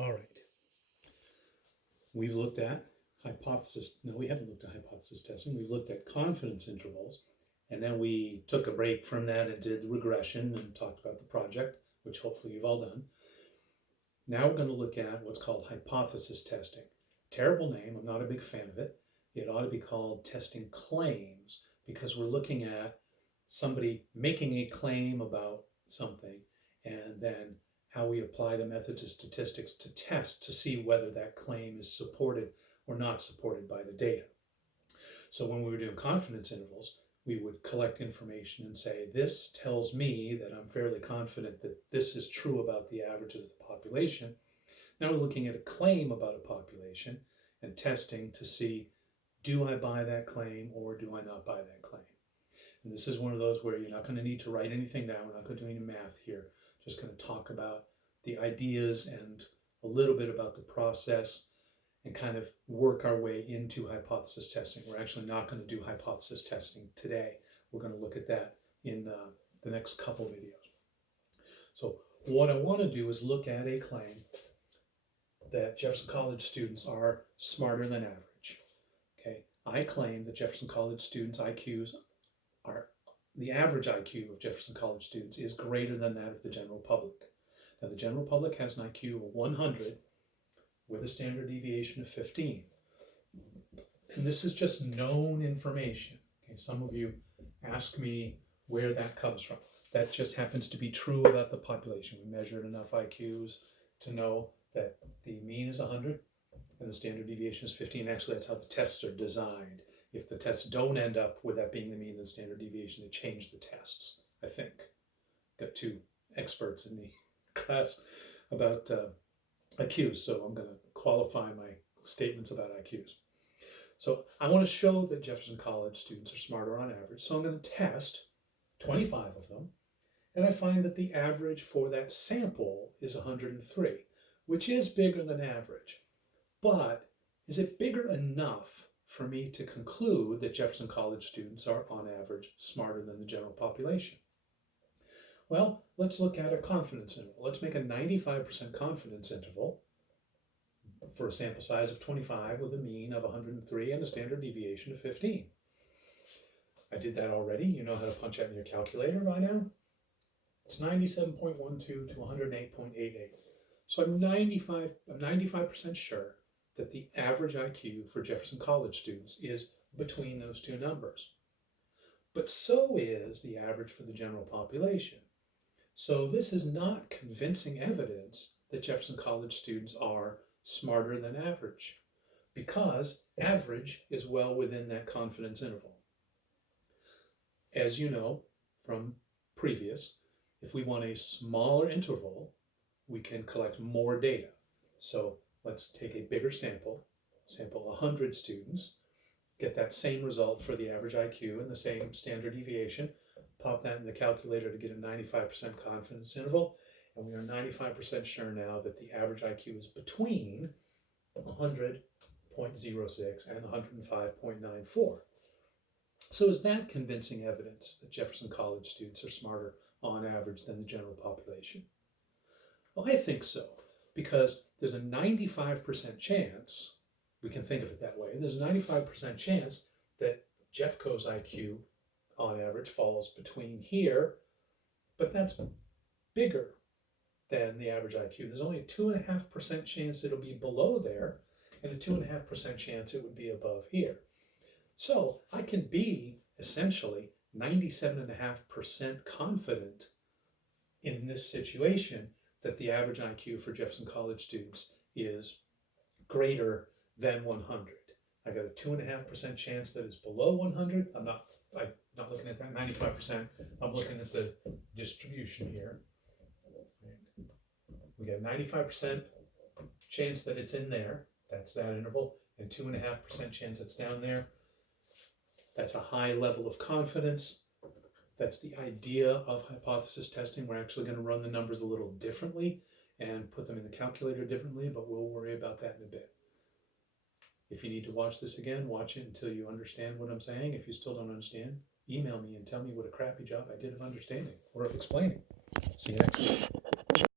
All right. We've looked at we haven't looked at hypothesis testing. We've looked at confidence intervals, and then we took a break from that and did regression and talked about the project, which hopefully you've all done. Now we're going to look at what's called hypothesis testing. Terrible name, I'm not a big fan of it. It ought to be called testing claims, because we're looking at somebody making a claim about something and then how we apply the methods of statistics to test to see whether that claim is supported or not supported by the data. So when we were doing confidence intervals, we would collect information and say, this tells me that I'm fairly confident that this is true about the average of the population. Now we're looking at a claim about a population and testing to see, do I buy that claim or do I not buy that claim? And this is one of those where you're not going to need to write anything down. We're not going to do any math here. Just going to talk about the ideas and a little bit about the process and kind of work our way into hypothesis testing. We're actually not going to do hypothesis testing today. We're going to look at that in the next couple videos. So what I want to do is look at a claim that Jefferson College students are smarter than average. Okay, I claim that Jefferson College students' IQs are, the average IQ of Jefferson College students is greater than that of the general public. Now the general public has an IQ of 100 with a standard deviation of 15. And this is just known information. Okay, some of you ask me where that comes from. That just happens to be true about the population. We measured enough IQs to know that the mean is 100 and the standard deviation is 15. Actually, that's how the tests are designed. If the tests don't end up with that being the mean and the standard deviation, they change the tests, I think. Got two experts in the class about IQs, so I'm going to qualify my statements about IQs. So I want to show that Jefferson College students are smarter on average, so I'm going to test 25 of them, and I find that the average for that sample is 103, which is bigger than average. But is it bigger enough for me to conclude that Jefferson College students are, on average, smarter than the general population? Well, let's look at a confidence interval. Let's make a 95% confidence interval for a sample size of 25 with a mean of 103 and a standard deviation of 15. I did that already. You know how to punch out in your calculator by now. It's 97.12 to 108.88. So I'm 95% sure that the average IQ for Jefferson College students is between those two numbers. But so is the average for the general population. So this is not convincing evidence that Jefferson College students are smarter than average, because average is well within that confidence interval. As you know from previous, if we want a smaller interval, we can collect more data. So let's take a bigger sample 100 students, get that same result for the average IQ and the same standard deviation, pop that in the calculator to get a 95% confidence interval, and we are 95% sure now that the average IQ is between 100.06 and 105.94. So is that convincing evidence that Jefferson College students are smarter on average than the general population? Well, I think so, because there's a 95% chance, we can think of it that way, there's a 95% chance that Jeffco's IQ on average falls between here, but that's bigger than the average IQ. There's only a 2.5% chance it'll be below there, and a 2.5% chance it would be above here. So I can be essentially 97.5% confident in this situation that the average IQ for Jefferson College students is greater than 100. I got a 2.5% chance that it's below 100. I'm not looking at that 95%. I'm looking at the distribution here. We got a 95% chance that it's in there. That's that interval. And 2.5% chance it's down there. That's a high level of confidence. That's the idea of hypothesis testing. We're actually going to run the numbers a little differently and put them in the calculator differently, but we'll worry about that in a bit. If you need to watch this again, watch it until you understand what I'm saying. If you still don't understand, email me and tell me what a crappy job I did of understanding or of explaining. See you next time.